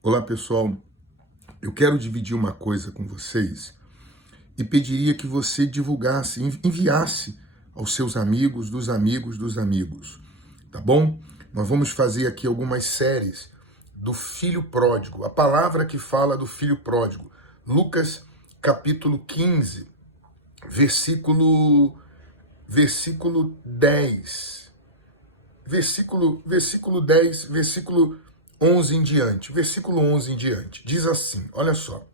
Olá, pessoal. Eu quero dividir uma coisa com vocês e pediria que você divulgasse, enviasse aos seus amigos, dos amigos, dos amigos, tá bom? Nós vamos fazer aqui algumas séries do filho pródigo, a palavra que fala do filho pródigo. Lucas, capítulo 15, versículo 10. Versículo 10, versículo 11 em diante. Versículo 11 em diante. Diz assim, olha só.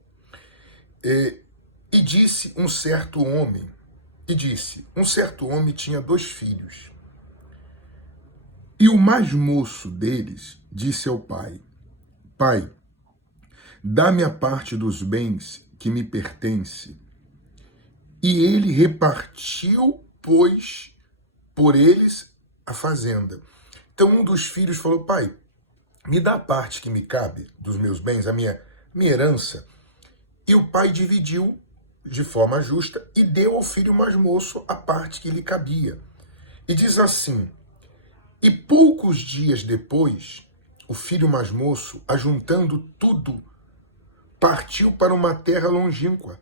E disse um certo homem, tinha 2 filhos. E o mais moço deles disse ao pai, Pai, dá-me a parte dos bens que me pertence. E ele repartiu, pois, por eles a fazenda. Então um dos filhos falou, pai, me dá a parte que me cabe dos meus bens, a minha herança. E o pai dividiu de forma justa e deu ao filho mais moço a parte que lhe cabia. E diz assim, e poucos dias depois, o filho mais moço, ajuntando tudo, partiu para uma terra longínqua.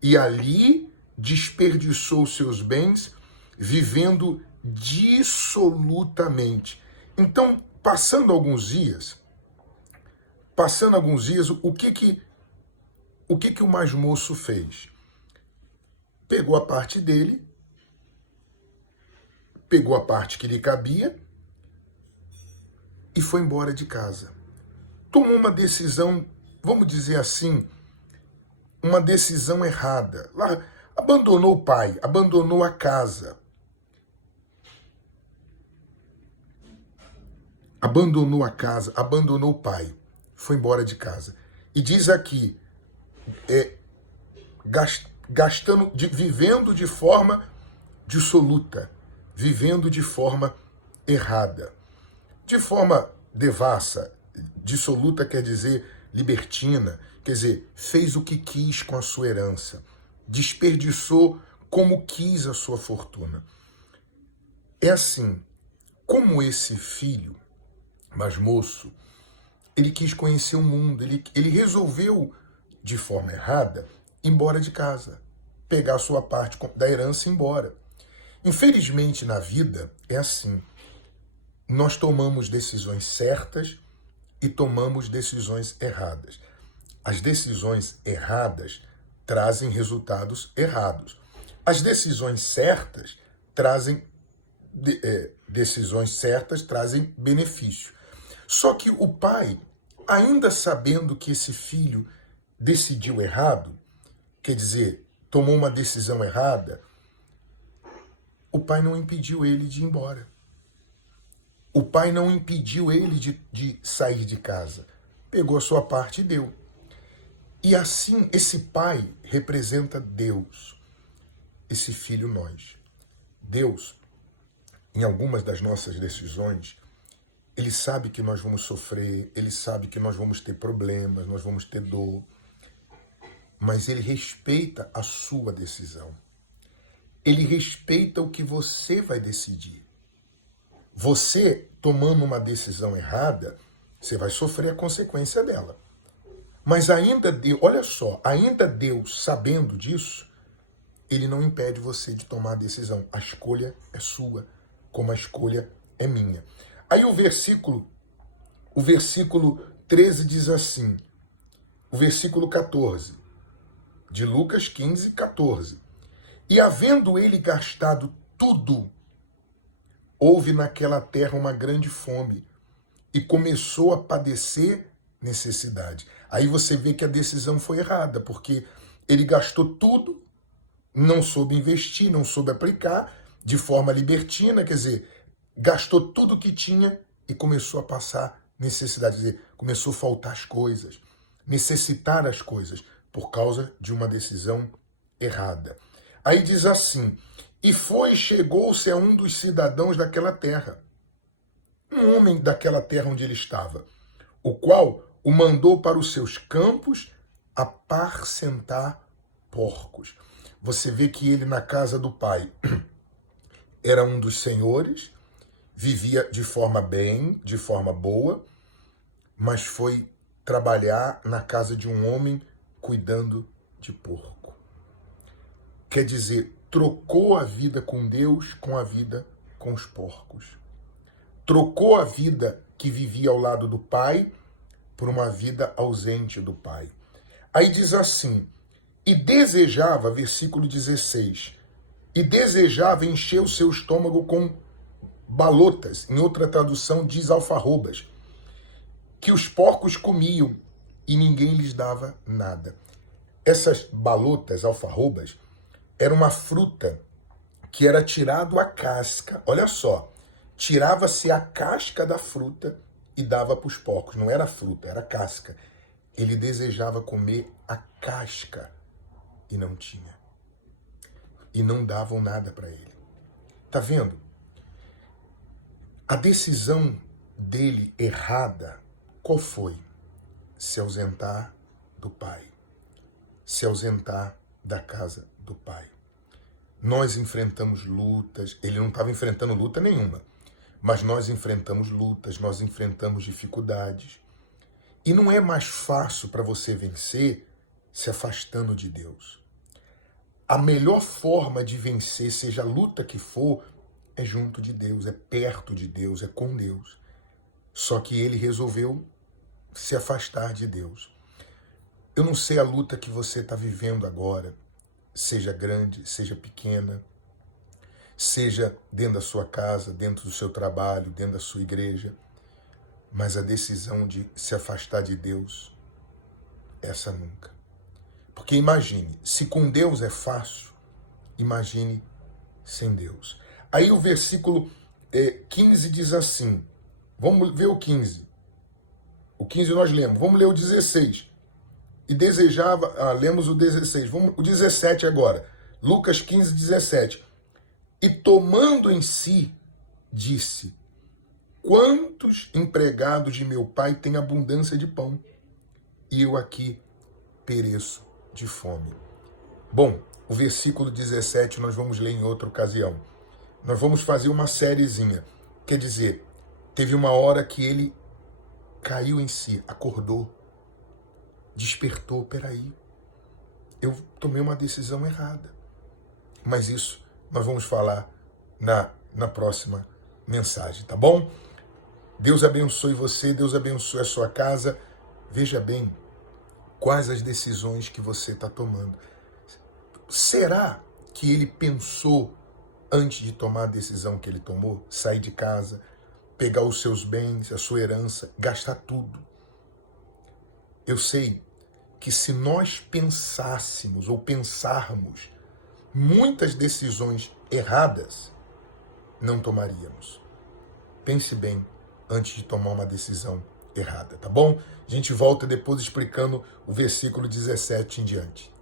E ali desperdiçou seus bens, vivendo dissolutamente. Então, passando alguns dias, o que o mais moço fez? Pegou a parte dele, pegou a parte que lhe cabia e foi embora de casa. Tomou uma decisão, vamos dizer assim, uma decisão errada. Lá, abandonou o pai, abandonou a casa. Abandonou a casa, abandonou o pai. Foi embora de casa. E diz aqui, vivendo de forma dissoluta, vivendo de forma errada. De forma devassa, dissoluta quer dizer libertina, quer dizer, fez o que quis com a sua herança, desperdiçou como quis a sua fortuna. É assim, como esse filho mais moço, ele quis conhecer o mundo, ele resolveu, de forma errada, ir embora de casa, pegar a sua parte da herança e ir embora. Infelizmente, na vida, é assim. Nós tomamos decisões certas e tomamos decisões erradas. As decisões erradas trazem resultados errados. As decisões certas trazem benefício. Só que o pai, ainda sabendo que esse filho decidiu errado, quer dizer, tomou uma decisão errada, o pai não impediu ele de ir embora. O pai não impediu ele de sair de casa. Pegou a sua parte e deu. E assim, esse pai representa Deus. Esse filho, nós. Deus, em algumas das nossas decisões, ele sabe que nós vamos sofrer, ele sabe que nós vamos ter problemas, nós vamos ter dor. Mas ele respeita a sua decisão. Ele respeita o que você vai decidir. Você, tomando uma decisão errada, você vai sofrer a consequência dela. Mas ainda Deus, olha só, ainda Deus, sabendo disso, ele não impede você de tomar a decisão. A escolha é sua, como a escolha é minha. Aí o versículo 13 diz assim, o versículo 14, de Lucas 15, 14. E havendo ele gastado tudo, houve naquela terra uma grande fome e começou a padecer necessidade. Aí você vê que a decisão foi errada, porque ele gastou tudo, não soube investir, não soube aplicar de forma libertina, quer dizer, gastou tudo que tinha e começou a passar necessidade, quer dizer, começou a faltar as coisas, necessitar as coisas, por causa de uma decisão errada. Aí diz assim, e chegou-se a um dos cidadãos daquela terra, um homem daquela terra onde ele estava, o qual o mandou para os seus campos apacentar porcos. Você vê que ele, na casa do pai, era um dos senhores, vivia de forma bem, de forma boa, mas foi trabalhar na casa de um homem cuidando de porco. Quer dizer, trocou a vida com Deus com a vida com os porcos. Trocou a vida que vivia ao lado do pai por uma vida ausente do pai. Aí diz assim, e desejava, versículo 16, e desejava encher o seu estômago com balotas, em outra tradução diz alfarrobas, que os porcos comiam e ninguém lhes dava nada. Essas balotas, alfarrobas, era uma fruta que era tirado a casca. Olha só, tirava-se a casca da fruta e dava para os porcos. Não era fruta, era casca. Ele desejava comer a casca e não tinha. E não davam nada para ele. Tá vendo? A decisão dele errada, qual foi? Se ausentar do pai. Se ausentar da casa do pai. Nós enfrentamos lutas, ele não estava enfrentando luta nenhuma, mas nós enfrentamos lutas, nós enfrentamos dificuldades. E não é mais fácil para você vencer se afastando de Deus. A melhor forma de vencer, seja a luta que for, é junto de Deus, é perto de Deus, é com Deus. Só que ele resolveu se afastar de Deus. Eu não sei a luta que você está vivendo agora, seja grande, seja pequena, seja dentro da sua casa, dentro do seu trabalho, dentro da sua igreja, mas a decisão de se afastar de Deus, essa nunca. Porque imagine, se com Deus é fácil, imagine sem Deus. Aí o versículo 15 diz assim, vamos ver o 15. O 15 nós lemos, vamos ler o 16. E desejava, lemos o 16, vamos, o 17 agora. Lucas 15, 17. E tomando em si, disse, quantos empregados de meu pai têm abundância de pão? E eu aqui pereço de fome. Bom, o versículo 17 nós vamos ler em outra ocasião. Nós vamos fazer uma sériezinha. Quer dizer, teve uma hora que ele caiu em si, acordou, despertou, peraí, eu tomei uma decisão errada. Mas isso nós vamos falar na próxima mensagem, tá bom? Deus abençoe você, Deus abençoe a sua casa. Veja bem quais as decisões que você está tomando. Será que ele pensou antes de tomar a decisão que ele tomou? Sair de casa, pegar os seus bens, a sua herança, gastar tudo. Eu sei que se nós pensássemos ou pensarmos muitas decisões erradas, não tomaríamos. Pense bem antes de tomar uma decisão errada, tá bom? A gente volta depois explicando o versículo 17 em diante.